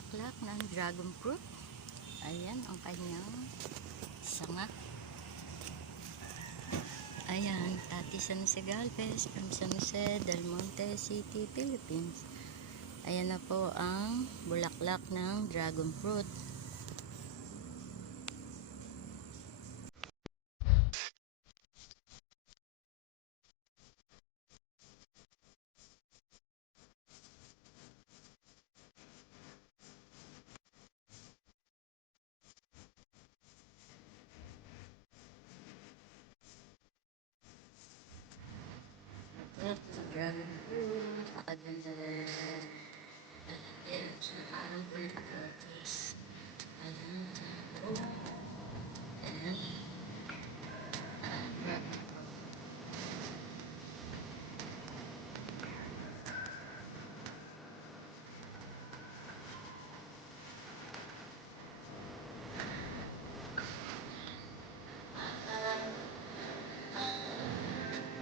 bulaklak ng dragon fruit. Ayan ang kanyang sanga. Ayan, Tati San Jose Galvez from San Jose del Monte City, Philippines. Ayan na po ang bulaklak ng dragon fruit.